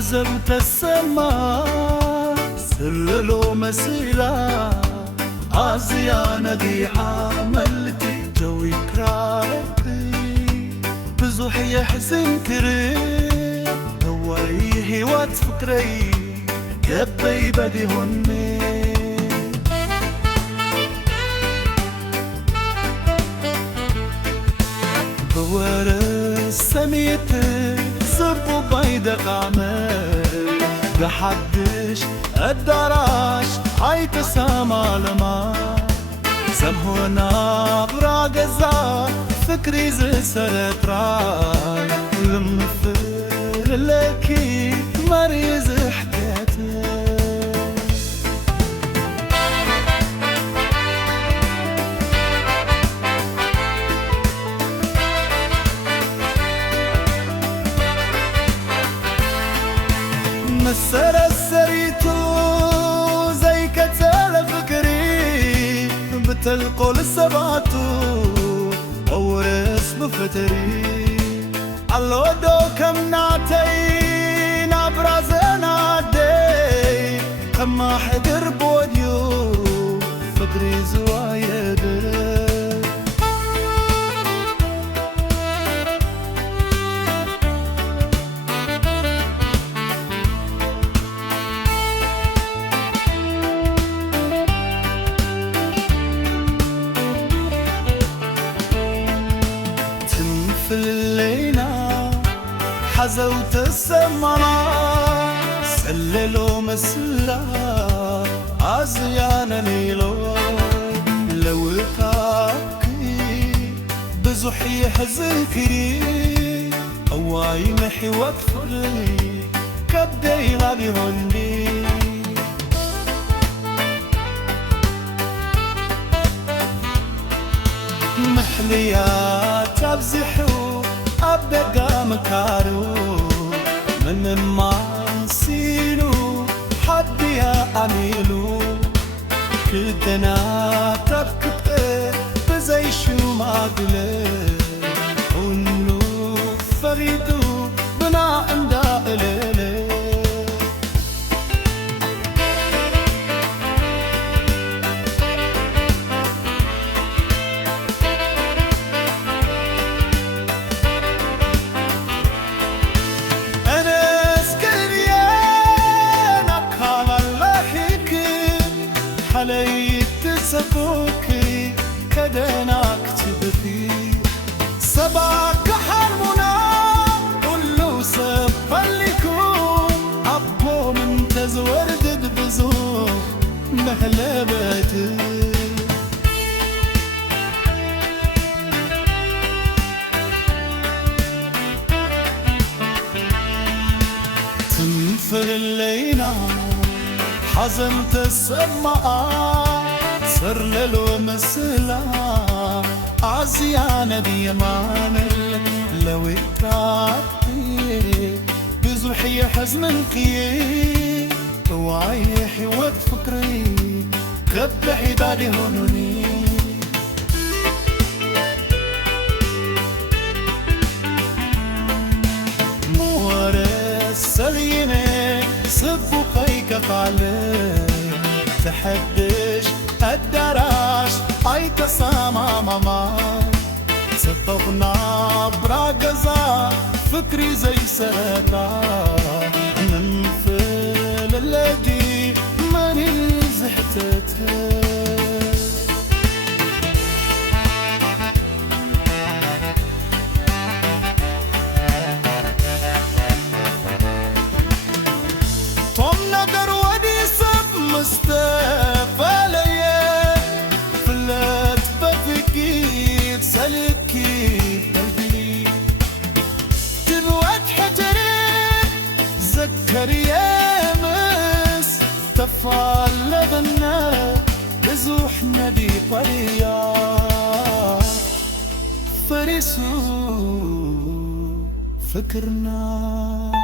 حزبت السماء سللو مسيلا عزيانا دي عملتي جوي كرارتي بزوح يحزن كري هواي هوات فكري يبي بدي هني بورس سميتي زبو بيدك عمل بحدش الدراش هاي تسامع لما سمهونا براقزا فكري زي سرت راي لمثل لكي مريز حكايتي مسر السريتو زي كتال فكري بتلقوا للسبعتو أورس بفتري الودو كم نعتين أبرزنا دي كما حدر بوديو فكري زوايدي في الليلة حزوت السمرة سللو مسلا عزيانا نيلو لو كاكي بزحي حزكري أواي محي وكفري كبدي غالي هندي محليات أبزحو أبقى مكارو من ما نسيلو حد يا أميلو كدنا تركبت بزي شو ما قلت ونو فريدو بنا عمدا إليلي علي تسبوكي كدنا اكتبكي سباك حرمنا قلو سباليكم عبو من تزوردد بزوح مهلبتي تنفر الليلة حزمت السماء صر للو مسلا عزيانا دي مامل لو كاتي بزوحي حزن كي وعيحي وتفكري كبحي بالي هونوني مورس سليني صبو قيك قالي تحدش الدراش اي تسامع ماما صدقنا براقزا فكري زي سرطا ننفل الذي ماني زحتته مستقبلية فلت بفكير سلكي قلبي تبوت حتري ذكر يا مس تفعل لبنا بزوح نبي قرية فرسو فكرنا